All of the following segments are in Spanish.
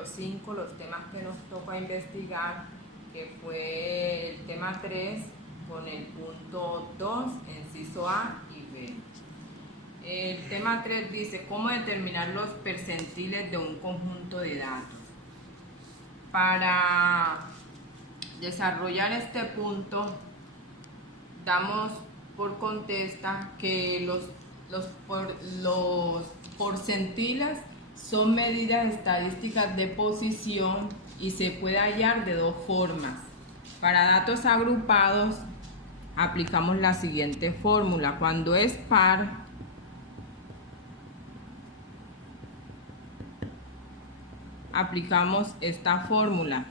número 5, los temas que nos toca investigar, que fue el tema 3 con el punto 2, inciso A y B. El tema 3 dice cómo determinar los percentiles de un conjunto de datos. Para desarrollar este punto, damos por contesta que los porcentiles son medidas estadísticas de posición y se puede hallar de dos formas. Para datos agrupados, aplicamos la siguiente fórmula. Cuando es par, aplicamos esta fórmula.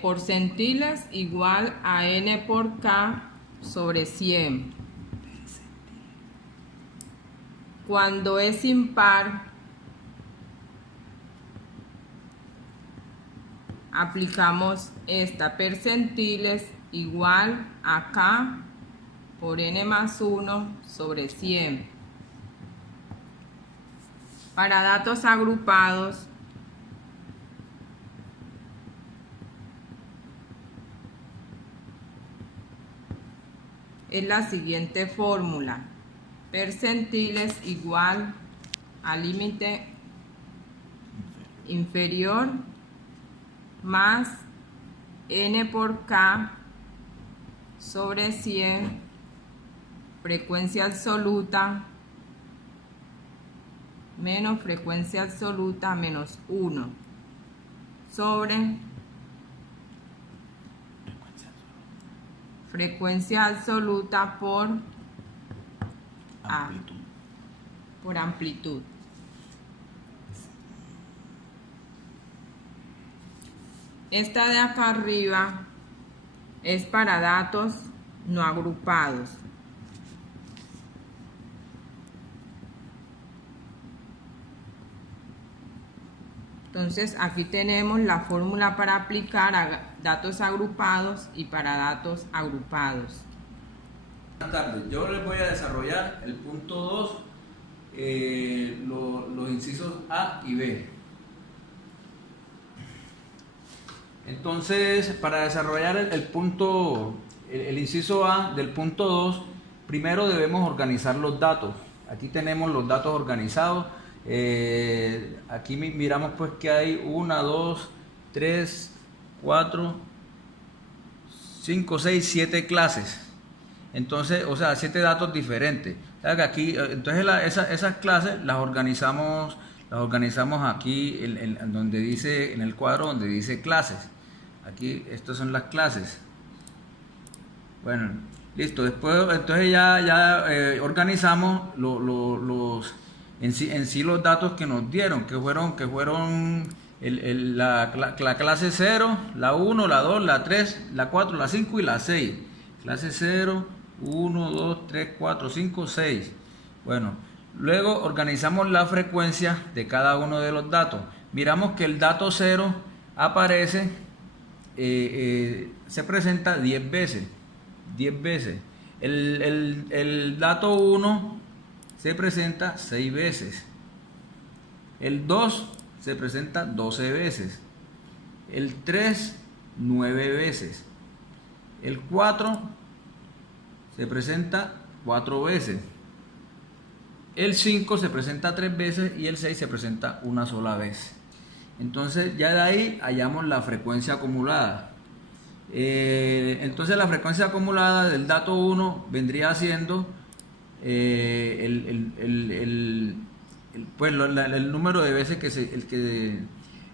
Porcentiles igual a n por k sobre 100. Cuando es impar, aplicamos esta, percentiles igual a k por n más 1 sobre 100. Para datos agrupados, es la siguiente fórmula: percentiles igual al límite inferior más n por k sobre 100, frecuencia absoluta menos frecuencia absoluta menos 1 sobre frecuencia absoluta por amplitud. Por amplitud. Esta de acá arriba es para datos no agrupados. Entonces aquí tenemos la fórmula para aplicar a datos agrupados y para datos agrupados. Buenas tardes, yo les voy a desarrollar el punto 2, los incisos A y B. Entonces, para desarrollar el inciso A del punto 2, primero debemos organizar los datos. Aquí tenemos los datos organizados. Aquí miramos pues que hay 1, 2, 3, 4, 5, 6, 7 clases. Entonces, o sea, 7 datos diferentes. O sea, que aquí, entonces esas clases las organizamos aquí en donde dice, en el cuadro donde dice clases. Aquí estas son las clases. Bueno, listo. Después, entonces ya organizamos en sí los datos que nos dieron, que fueron la clase 0, la 1, la 2, la 3, la 4, la 5 y la 6. Clase 0, 1, 2, 3, 4, 5, 6. Bueno, luego organizamos la frecuencia de cada uno de los datos. Miramos que el dato 0 aparece, se presenta 10 veces. 10 veces. El dato 1 se presenta 6 veces. El 2 se presenta 12 veces. El 3, 9 veces. El 4 se presenta 4 veces. El 5 se presenta 3 veces y el 6 se presenta una sola vez. Entonces ya de ahí hallamos la frecuencia acumulada. Entonces la frecuencia acumulada del dato 1 vendría siendo el número de veces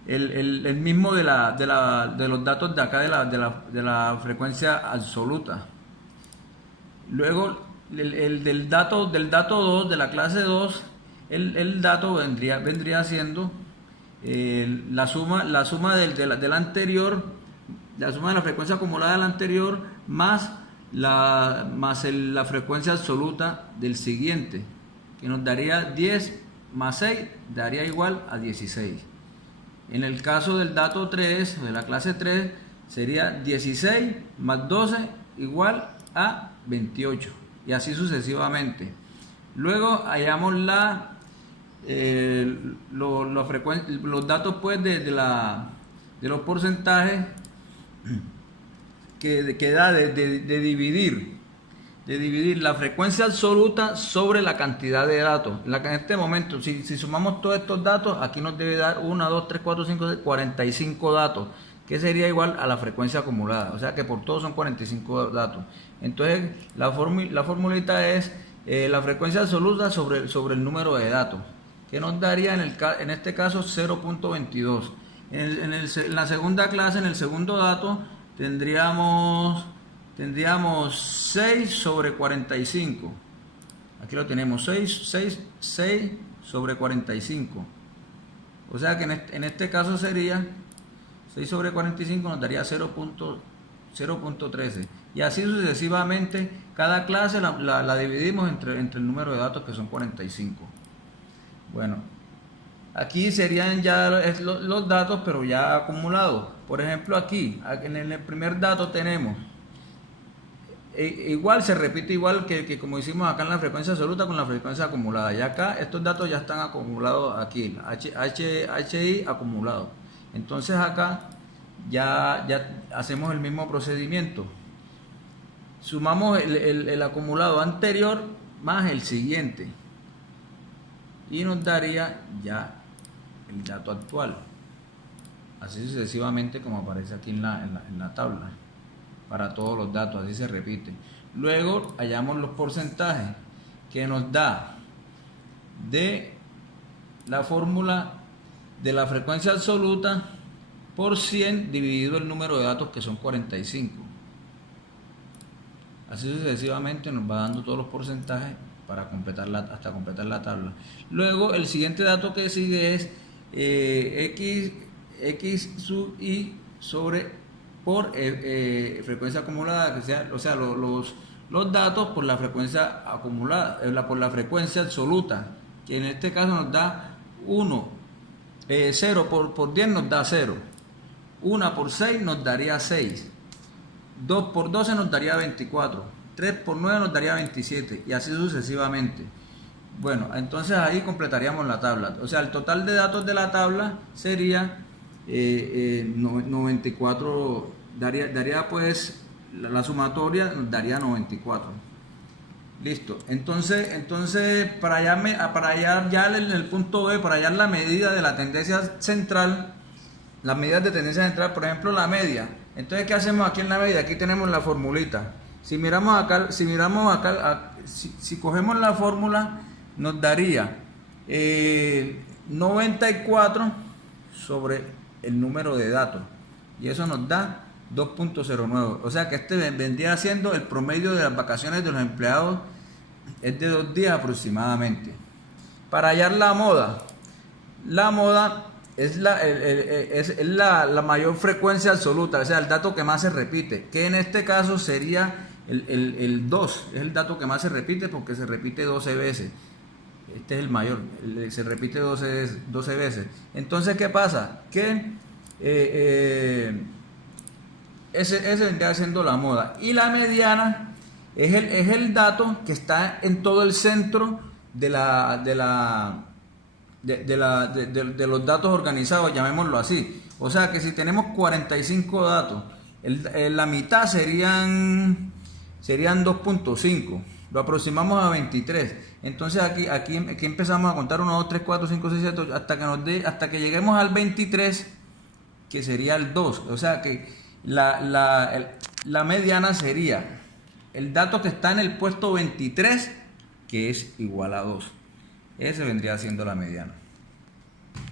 el mismo de los datos de acá de la frecuencia absoluta. Luego del dato 2 de la clase 2, el dato vendría siendo la suma del anterior, la suma de la frecuencia acumulada del anterior más la frecuencia absoluta del siguiente, que nos daría 10 más 6 daría igual a 16. En el caso del dato 3, de la clase 3, sería 16 más 12 igual a 28, y así sucesivamente. Luego hallamos los datos pues de los porcentajes que da de dividir la frecuencia absoluta sobre la cantidad de datos. En este momento, si sumamos todos estos datos, aquí nos debe dar 1, 2, 3, 4, 5, 6, 45 datos, que sería igual a la frecuencia acumulada. O sea que por todos son 45 datos. Entonces la formulita es la frecuencia absoluta sobre el número de datos, que nos daría en este caso 0.22. En la segunda clase, en el segundo dato, tendríamos 6 sobre 45. Aquí lo tenemos, 6 sobre 45. O sea que en este caso sería 6 sobre 45 nos daría 0.13. Y así sucesivamente, cada clase la dividimos entre el número de datos, que son 45. Bueno, aquí serían ya los datos, pero ya acumulados. Por ejemplo, aquí en el primer dato tenemos, igual se repite igual que como hicimos acá en la frecuencia absoluta con la frecuencia acumulada. Y acá estos datos ya están acumulados aquí, HI acumulado. Entonces acá ya hacemos el mismo procedimiento. Sumamos el acumulado anterior más el siguiente y nos daría ya el dato actual, así sucesivamente como aparece aquí en la tabla. Para todos los datos, así se repite. Luego hallamos los porcentajes que nos da de la fórmula de la frecuencia absoluta por 100 dividido el número de datos, que son 45. Así sucesivamente nos va dando todos los porcentajes para hasta completar la tabla. Luego el siguiente dato que sigue es x sub i por frecuencia acumulada, o sea los datos por la frecuencia acumulada, por la frecuencia absoluta, que en este caso nos da 1, 0 por 10 nos da 0, 1 por 6 nos daría 6, 2 por 12 nos daría 24, 3 por 9 nos daría 27 y así sucesivamente. Bueno, entonces ahí completaríamos la tabla. O sea, el total de datos de la tabla sería 94, daría pues la sumatoria nos daría 94. Listo. Entonces para hallar ya en el punto B, para hallar la medida de la tendencia central, las medidas de tendencia central, por ejemplo la media. Entonces, ¿qué hacemos aquí en la media? Aquí tenemos la formulita. Si cogemos la fórmula, nos daría 94 sobre el número de datos, y eso nos da 2.09. O sea que vendría siendo el promedio de las vacaciones de los empleados, es de 2 días aproximadamente. Para hallar la moda es la mayor frecuencia absoluta, o sea, el dato que más se repite, que en este caso sería el 2, es el dato que más se repite porque se repite 12 veces. Este es el mayor, se repite 12 veces. Entonces, ¿qué pasa? Que ese vendría siendo la moda. Y la mediana es el dato que está en todo el centro de los datos organizados, llamémoslo así. O sea que si tenemos 45 datos, la mitad serían 2.5. Lo aproximamos a 23. Entonces aquí empezamos a contar 1, 2, 3, 4, 5, 6, 7, 8, hasta que lleguemos al 23, que sería el 2. O sea que la mediana sería el dato que está en el puesto 23, que es igual a 2. Ese vendría siendo la mediana.